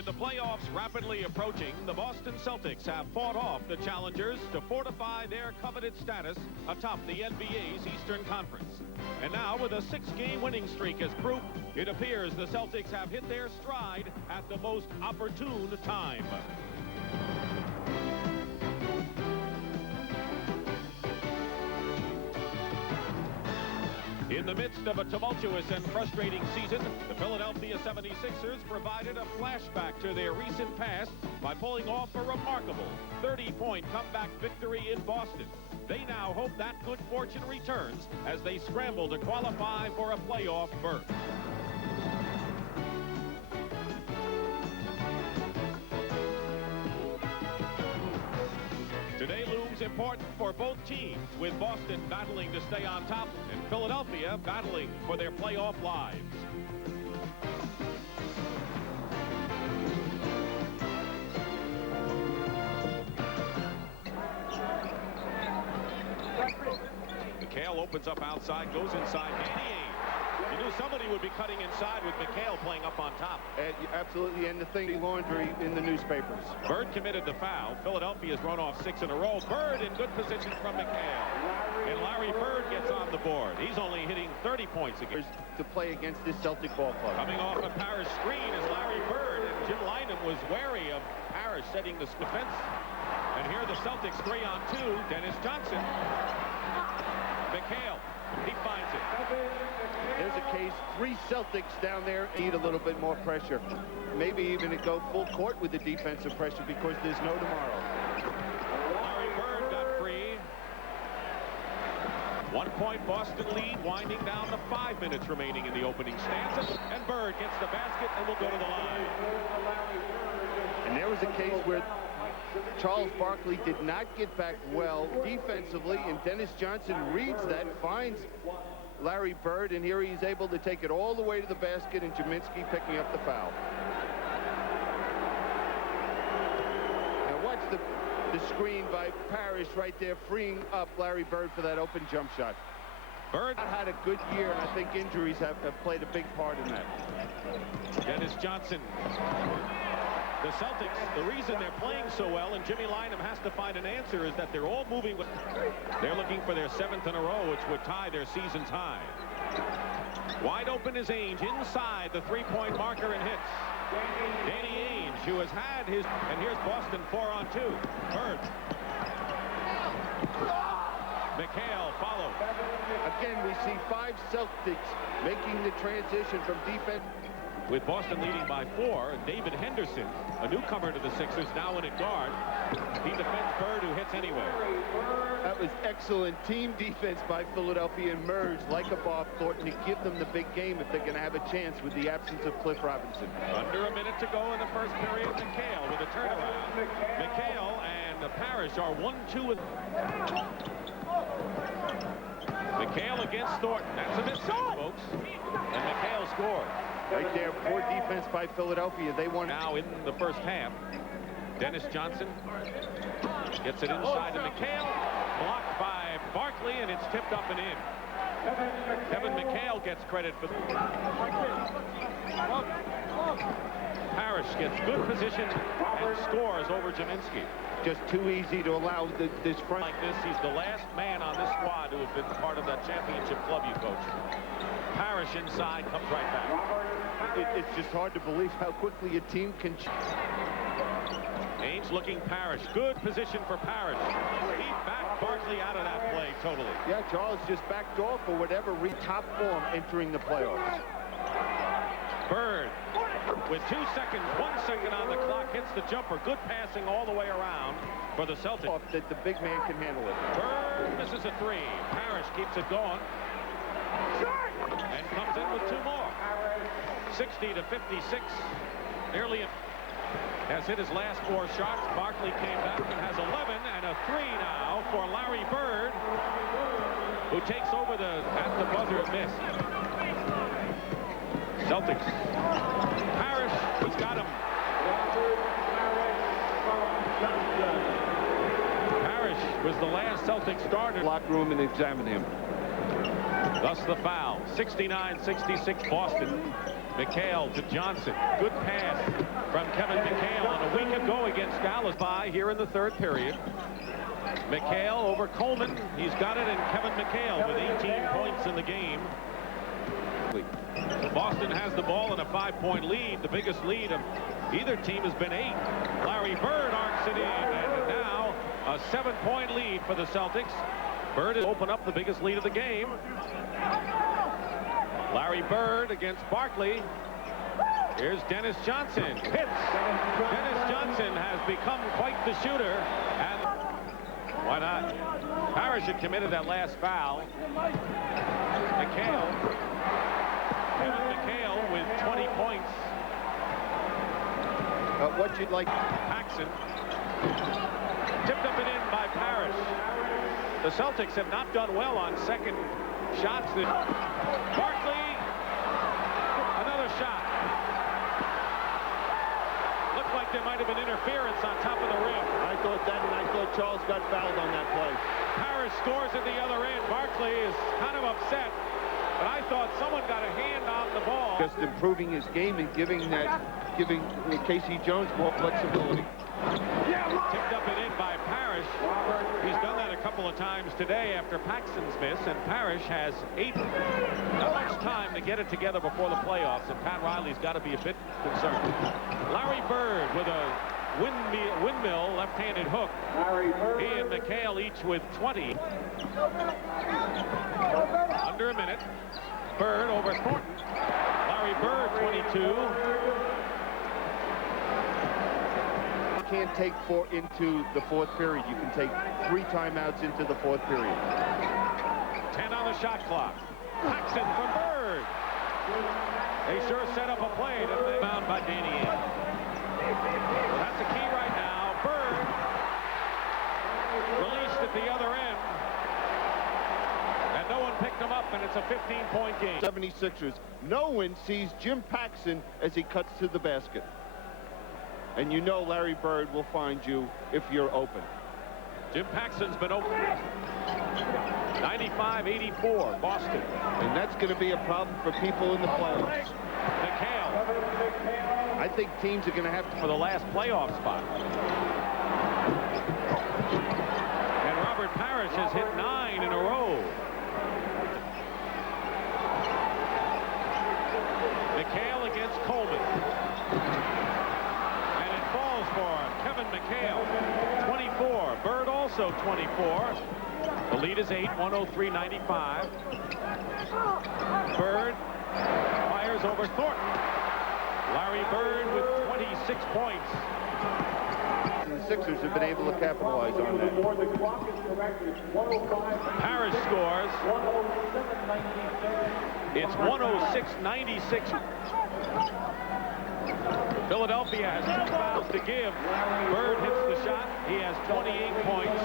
With the playoffs rapidly approaching, the Boston Celtics have fought off the challengers to fortify their coveted status atop the NBA's Eastern Conference. And now, with a 6-game winning streak as proof, it appears the Celtics have hit their stride at the most opportune time. In the midst of a tumultuous and frustrating season, the Philadelphia 76ers provided a flashback to their recent past by pulling off a remarkable 30-point comeback victory in Boston. They now hope that good fortune returns as they scramble to qualify for a playoff berth. Today looms important for both teams, with Boston battling to stay on top and Philadelphia battling for their playoff lives. McHale opens up outside, goes inside. You knew somebody would be cutting inside with McHale playing up on top. Absolutely, and the thing, laundry in the newspapers. Bird committed the foul. Philadelphia's run off 6 in a row. Bird in good position from McHale. And Larry Bird gets on the board. He's only hitting 30 points again. To play against this Celtic ball club. Coming off a Parish screen is Larry Bird, and Jim Lynam was wary of Parish setting the defense. And here the Celtics 3-on-2. Dennis Johnson. McHale. He finds it. There's a case. 3 Celtics down there need a little bit more pressure. Maybe even to go full court with the defensive pressure because there's no tomorrow. Larry Bird got free. 1-point Boston lead, winding down to 5 minutes remaining in the opening stanza. And Bird gets the basket and will go to the line. And there was a case where Charles Barkley did not get back well defensively, and Dennis Johnson reads that, finds Larry Bird, and here he's able to take it all the way to the basket, and Jaminski picking up the foul. Now watch the screen by Parish right there, freeing up Larry Bird for that open jump shot. Bird had a good year, and I think injuries have played a big part in that. Dennis Johnson. The Celtics, the reason they're playing so well, and Jimmy Lynam has to find an answer, is that they're all moving with. They're looking for their 7th in a row, which would tie their season's high. Wide open is Ainge inside the 3-point marker and hits. Danny Ainge, who has had his, and here's Boston 4-on-2. Bird. McHale follows. Again, we see 5 Celtics making the transition from defense. With Boston leading by 4, David Henderson, a newcomer to the Sixers, now in at guard. He defends Bird, who hits anyway. That was excellent team defense by Philadelphia, and merged like a Bob Thornton to give them the big game if they're going to have a chance with the absence of Cliff Robinson. Under a minute to go in the first period. McHale with a turnaround. McHale and Parish are 1-2. McHale against Thornton. That's a mismatch, folks. And McHale scores. Right there, poor defense by Philadelphia. They won. Now in the first half, Dennis Johnson gets it inside to McHale. Blocked by Barkley, and it's tipped up and in. Kevin McHale gets credit for Parish gets good position and scores over Jaminski. Just too easy to allow this front. Like this, he's the last man on this squad who has been part of that championship club you coach. Parish inside, comes right back. It's just hard to believe how quickly a team can. Ainge looking Parish. Good position for Parish. He backed Barkley out of that play totally. Yeah, Charles just backed off for whatever top form entering the playoffs. Bird with 2 seconds, 1 second on the clock, hits the jumper. Good passing all the way around for the Celtics. That the big man can handle it. Bird misses a 3. Parish keeps it going. And comes in with 2 more. 60-56. Nearly has hit his last 4 shots. Barkley came back and has 11, and a 3 now for Larry Bird, who takes over at the buzzer and missed. Celtics. Parish has got him. Parish was the last Celtic starter. Locker room and examine him. Thus the foul. 69-66 Boston. McHale to Johnson. Good pass from Kevin McHale, and a week ago against Dallas by here in the third period. McHale over Coleman. He's got it, and Kevin McHale with 18 points in the game. Boston has the ball in a 5-point lead. The biggest lead of either team has been 8. Larry Bird arcs it in, and now a 7-point lead for the Celtics. Bird has opened up the biggest lead of the game. Larry Bird against Barkley. Here's Dennis Johnson. Hits. Dennis Johnson has become quite the shooter. And why not? Parish had committed that last foul. McHale. Kevin McHale with 20 points. What you'd like. Paxson. Tipped up and in by Parish. The Celtics have not done well on second shots. Barkley. Another shot. Looked like there might have been interference on top of the rim. I thought that, and I thought Charles got fouled on that play. Parish scores at the other end. Barkley is kind of upset, but I thought someone got a hand on the ball. Just improving his game and giving Casey Jones more flexibility. Tipped up and in by Parish. He's done that a couple of times today after Paxson's miss, and Parish has 8. Not much time to get it together before the playoffs, and Pat Riley's got to be a bit concerned. Larry Bird with a windmill left-handed hook. He and McHale each with 20. Under a minute. Bird over Thornton. Larry Bird 22. Can't take 4 into the fourth period. You can take 3 timeouts into the fourth period. 10 on the shot clock. Paxson from Bird. They sure set up a play, didn't they? Bound by Danny Ainge. Well, that's the key right now. Bird released at the other end. And no one picked him up, and it's a 15-point game. 76ers. No one sees Jim Paxson as he cuts to the basket. And you know Larry Bird will find you if you're open. Jim Paxson's been open. 95-84, Boston. And that's going to be a problem for people in the playoffs. McHale. I think teams are going to have to... For the last playoff spot. And Robert Parish has hit 9 in a row. McHale against Coleman. For Kevin McHale, 24. Bird also 24. The lead is 8, 103-95. Bird fires over Thornton. Larry Bird with 26 points. And the Sixers have been able to capitalize on that. Parish scores. It's 106-96. Philadelphia has 2 fouls to give. Bird hits the shot. He has 28 points.